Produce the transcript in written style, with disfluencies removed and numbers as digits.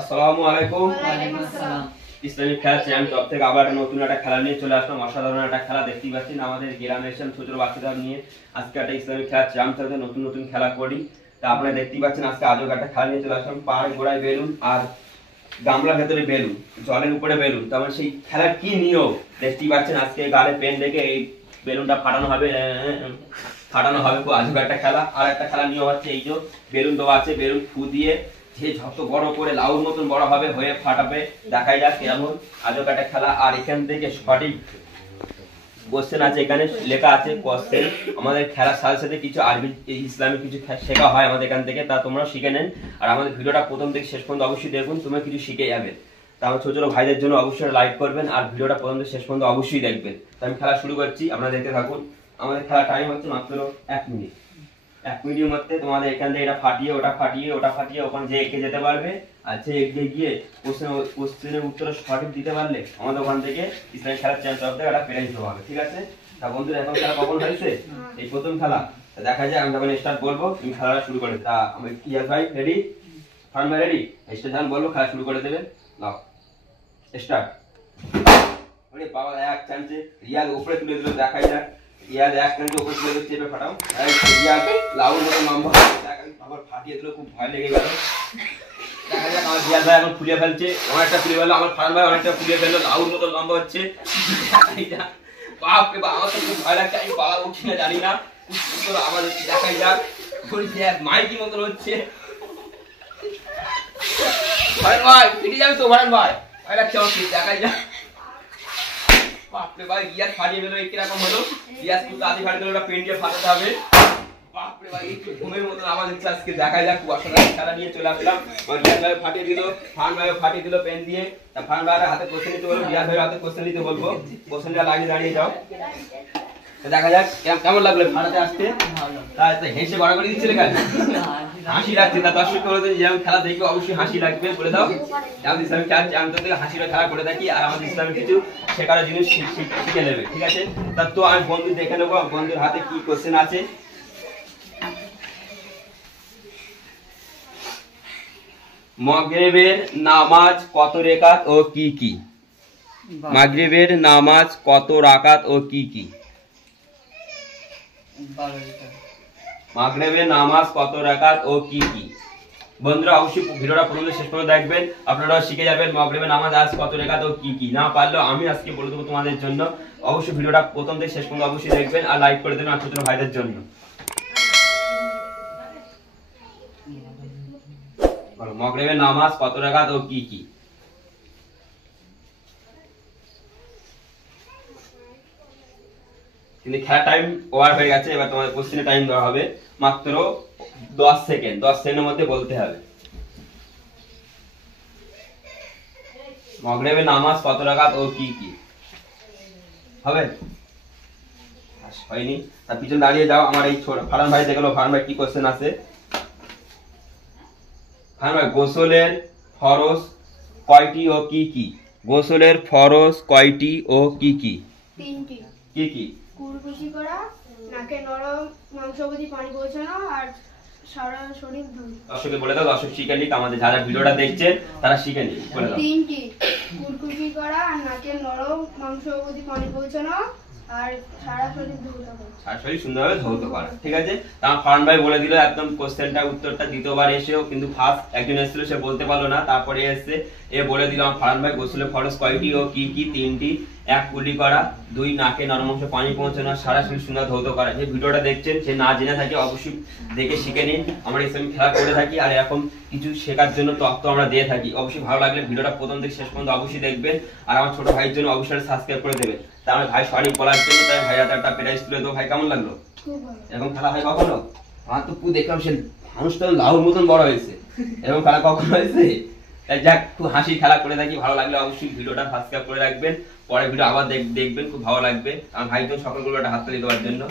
আসসালামু আলাইকুম। ওয়ালাইকুম আসসালাম। ইসলামিক খেলা চ্যানেল তরফ থেকে আবার নতুন একটা খেলা নিয়ে চলে আসলাম। অসাধারণ একটা খেলা দেখতেই পাচ্ছেন, আমাদের গ্রামে এসে ছোট ছোট বাচ্চাদের নিয়ে আজকে একটা ইসলামিক খেলা চ্যানেল নতুন নতুন খেলা করি। তা আপনারা দেখতেই পাচ্ছেন আজকে আজও একটা খেলা নিয়ে চলে আসলাম। পাহাড় গোড়ায় বেলুন আর গামলার ভেতরে বেলুন, জলের উপরে বেলুন। তার মানে সেই খেলার কি নিয়ম দেখতেই পাচ্ছেন। আজকে গালে পেন রেখে এই বেলুনটা ফাটানো হবে, খুব আজব একটা খেলা। আর একটা খেলা নিয়ম হচ্ছে এই যে বেলুন দেওয়া আছে, বেলুন ফু দিয়ে যে যত বড় করে লাউর মতন বড় হবে হয়ে ফাটাবে। দেখাই যাক কেমন আজব একটা খেলা। আর এখান থেকে সঠিক কোশ্চেন আছে, এখানে লেখা আছে কোশ্চেন। আমাদের খেলার সাথে সাথে কিছু আরবি ইসলামিক কিছু শেখা হয় আমাদের এখান থেকে, তা তোমরা শিখে নেন। আর আমাদের ভিডিওটা প্রথম থেকে শেষ পর্যন্ত অবশ্যই দেখুন, তোমরা কিছু শিখে যাবে। তা আমার ছোট ছোট ভাইদের জন্য অবশ্যই লাইক করবেন আর ভিডিওটা প্রথম থেকে শেষ পর্যন্ত অবশ্যই দেখবেন। তো আমি খেলা শুরু করছি, আপনারা দেখতে থাকুন। আমাদের খেলা টাইম হচ্ছে মাত্র 1 মিনিট। 1 মিনিটের মধ্যে তোমাদের এখান থেকে এটা ফাটিয়ে ওটা ফাটিয়ে ওখানে যে এঁকে যেতে পারবে আর যে এগিয়ে গিয়ে কোশ্চেনের উত্তর সঠিক দিতে পারলে আমাদের ওখান থেকে ইসলামিক খেলার চ্যানেল তরফ থেকে একটা প্রাইজ দেওয়া হবে। ঠিক আছে? তা বন্ধুরা, এখন খেলা কখন হয়েছে? এই প্রথম খেলা। দেখা যায় আমি যখন স্টার্ট বলবো তুমি খেলাটা শুরু করে। তা আমি ইয়ার ভাই রেডি, ফার্ম ভাই রেডি, স্টার্ট যখন বলবো খেলা শুরু করে দেবে। নাও স্টার্ট। আরে বাবা, এক চান্সে রিয়াল উপরে তুলে দিল। দেখাই যাক রিয়াল এক চান্সে উপরে তুলে দিল, চেপে ফাটাও। রিয়াল লাউর মতো নম্বর আবার ফাটিয়ে দিল, খুব ভয় লেগে গেল। দেখা যাক আমার রিয়াল ভাই এখন ফুলিয়ে ফেলছে, অনেকটা ফুলিয়ে ফেললো। আমার ফার্ম ভাই অনেকটা ফুলিয়ে ফেললো, লাউর মতো লম্বা হচ্ছে। বাপ রে বাপ, আমার তো খুব ভয় লাগছে, আমি পালা উঠছি না জানি না। আবার দেখাই যাক মাইকি মতন হচ্ছে। ভাই ফিরে যাবে তো ভাই, ভয় লাগছে আমার, দেখাই যাক। বাপরে ভাই, রিয়াজ ফাটিয়ে দিল। কিরকম হলো? রিয়াজ খুব তাড়াতাড়ি ফাটিয়ে দিল, ওটা পেন দিয়ে ফাটাতে হবে। বাপরে ভাই, একটু ঘুমের মতন আওয়াজ হচ্ছে। আজকে দেখা যাক, খুব অসাধারণ খেলা নিয়ে চলে আসলাম। রিয়াজ ভাই ফাটিয়ে দিল, ফান ভাই ফাটিয়ে দিল পেন দিয়ে। ফান ভাইয়ের হাতে কোশ্চেন নিতে বলবো, রিয়াজ ভাইয়ের হাতে কোশ্চেন নিতে বলবো। কোশ্চেনটা লাগিয়ে দাঁড়িয়ে যাও। দেখা যাক কেমন লাগলো ফাটাতে আসতে। হেসে বড় করে দিচ্ছিলে কেন? হাসি লাগছে। তা দর্শক বলে যেমন খেলা দেখবে অবশ্যই হাসি লাগবে, বলে দাও। আমাদের ইসলামিক খেলা আমি তো হাসির খেলা করে থাকি, আর আমাদের ইসলামিক কিছু শেখার জিনিস শিখে নেবে। ঠিক আছে? তা তো আমি বন্ধু দেখে নেবো বন্ধুর হাতে কি কোশ্চেন আছে। মাগরিবের নামাজ কত রাকাত ও কি কি? মাগরিবের নামাজ কত রাকাত ও কি কি? মাগরিবের নামাজ কত রাকাত ও কি কি? বন্ধুরা অবশ্যই ভিডিওটা প্রথম থেকে শেষ পর্যন্ত দেখবেন, আপনারা শিখে যাবেন মাগরিবের নামাজ আজ কত রাকাত ও কি কি। না পারলেও আমি আজকে বলে দেবো তোমাদের জন্য। অবশ্যই ভিডিওটা প্রথম থেকে শেষ পর্যন্ত অবশ্যই দেখবেন আর লাইক করে দেবেন আর ছোট ভাইদের জন্য। মাগরিবের নামাজ কত রাকাত ও কি কি? কিন্তু খেলা টাইম ওভার হয়ে গেছে, এবার তোমাদের কোশ্চেনে টাইম দেওয়া হবে মাত্র 10 সেকেন্ড। 10 সেকেন্ডের মধ্যে বলতে হবে মাগরিবের নামাজ কত রাকাত ও কি কি। হবে? হয়নি? তার পিছন দাঁড়িয়ে যাও। আমার এই ছোট ফারান ভাই দেখলো, ফারান ভাই কি কোশ্চেন আছে। ফারান ভাই, গোসলের ফরজ কয়টি ও কি কি? গোসলের ফরজ কয়টি ও কি কি? 3টি। কি কি? কুলকুচি করা, নাকে নরম মাংস অবধি পানি পৌঁছানো, আর সারা শরীর ধোয়া। দর্শককে বলে দাও, দর্শক শিখে নিক, আমাদের যারা ভিডিওটা দেখছে তারা শিখে নিক, বলে দাও। 3টি। কুলকুচি করা, আর নাকে নরম মাংস অবধি পানি পৌঁছানো, আর সারা শরীর ধৌত করা। সারা শরীর সুন্দরভাবে ধৌত করা। ঠিক আছে? তা ফারান ভাই বলে দিল একদম কোশ্চেনটা, উত্তরটা। দ্বিতীয়বার এসেও কিন্তু ফার্স্ট একজন এসেছিল, সে বলতে পারলো না, তারপরে এসে এ বলে দিল ফারান ভাই গোসলের ফরজ কয়টি ও কি কি? 3টি। 1 কুলি করা, 2 নাকে নরম অংশে পানি পৌঁছানো, সারা শরীর সুন্দর ধৌত করা। যে ভিডিওটা দেখছেন সে না জেনে থাকে অবশ্যই দেখে শিখে নিন। আমরা ইসলামিক খেলা করে থাকি আর এরকম কিছু শেখার জন্য তথ্য আমরা দিয়ে থাকি। অবশ্যই ভালো লাগলে ভিডিওটা প্রথম থেকে শেষ পর্যন্ত অবশ্যই দেখবেন আর আমার ছোট ভাইয়ের জন্য অবশ্যই সাবস্ক্রাইব করে দেবেন। তা আমার ভাই সঠিক বলার জন্য তাই ভাই হাতে একটা প্রাইজ তুলে দেবো। ভাই কেমন লাগলো? খুব ভালো। এরকম খেলা হয় কখনো? আমার তো দেখলাম সে মানুষটা লাউর মতন বড় হয়েছে। এরকম খেলা কখনো হয়েছে? যাক, খুব হাসি খেলা করে থাকি। ভালো লাগলে অবশ্যই ভিডিওটা সাবস্ক্রাইব করে রাখবেন। পরে ভিডিও আবার দেখবেন, খুব ভালো লাগবে। আমার ভাইজন সকলগুলো একটা হাততালি দেওয়ার জন্য।